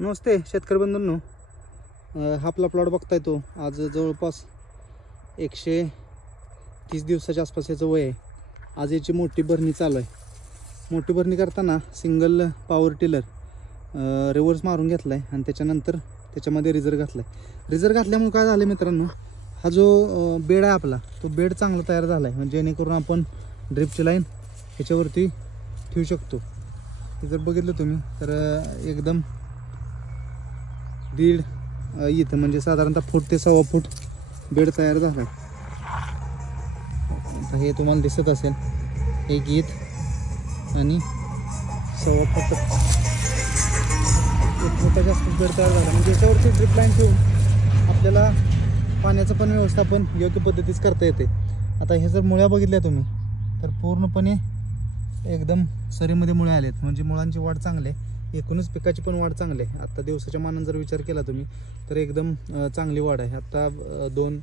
नमस्ते शेतकरी बंधूंनो, हा आपला प्लॉट बघताय तो आज जवळपास 130 दिवसाच्या आसपास याचं वय आहे. आज याची मोठी भरणी चालू आहे. मोठी भरणी करताना सिंगल पॉवर टिलर रिव्हर्स मारून घेतला आहे आणि त्याच्यानंतर त्याच्यामध्ये रिझर घातला आहे. रिझर घातल्यामुळे काय झालं मित्रांनो, हा जो बेड आहे आपला तो बेड चांगला तयार झाला आहे. म्हणजे जेणेकरून आपण ड्रिपची लाईन ह्याच्यावरती ठेवू शकतो. हे जर बघितलं तुम्ही तर एकदम दीड इथं म्हणजे साधारणतः फूट ते 1.25 फूट बेड तयार झाला आहे. आता हे तुम्हाला दिसत असेल, एक ईत आणि 1.25 फूट 1 फुटाच्या आसपास बेड तयार झाला. म्हणजे याच्यावरती ड्रिप लाईन ठेवून आपल्याला पाण्याचं पण व्यवस्थापन योग्य पद्धतीच करता येते. आता हे जर मुळ्या बघितल्या तुम्ही तर पूर्णपणे एकदम सरीमध्ये मुळे आलेत. म्हणजे मुळांची वाढ चांगली आहे. एकूणच पिकाची पण वाढ चांगली आहे. आता दिवसाच्या मानाने जर विचार केला तुम्ही तर एकदम चांगली वाढ आहे. आता 2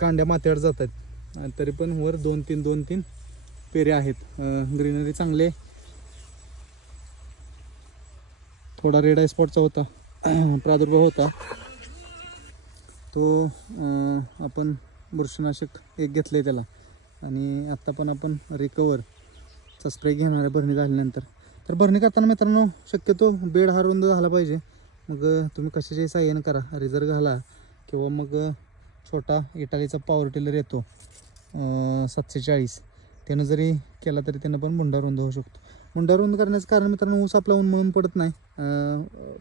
कांड्या माथ्यावर जात आहेत, तरी पण वर 2-3 पेरे आहेत. ग्रीनरी चांगले. थोडा रेड आय स्पॉटचा होता प्रादुर्भाव होता, तो आपण बुरशीनाशक एक घेतले त्याला. आणि आत्ता पण आपण रिकवरचा स्प्रे घेणार आहे भरणी झाल्यानंतर. तर भरणी करताना मित्रांनो शक्यतो बेड हा रुंद झाला पाहिजे. मग तुम्ही कशाच्याही साह्याने करा, रिझर घाला किंवा मग छोटा इटालीचा पॉवर टिलर येतो 740, त्यानं जरी केला तरी त्यानं पण मुंडा रुंद होऊ शकतो. मुंडा रुंद करण्याचं कारण मित्रांनो, ऊस आपला उन्मळून पडत नाही,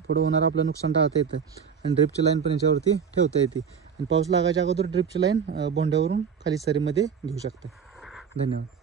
पुढं होणारं आपलं नुकसान टाळता येतं. आणि ड्रिपची लाईन पण याच्यावरती ठेवता येते. आणि पाऊस लागायच्या अगोदर ड्रिपची लाईन बोंड्यावरून खाली सरीमध्ये घेऊ शकता. धन्यवाद.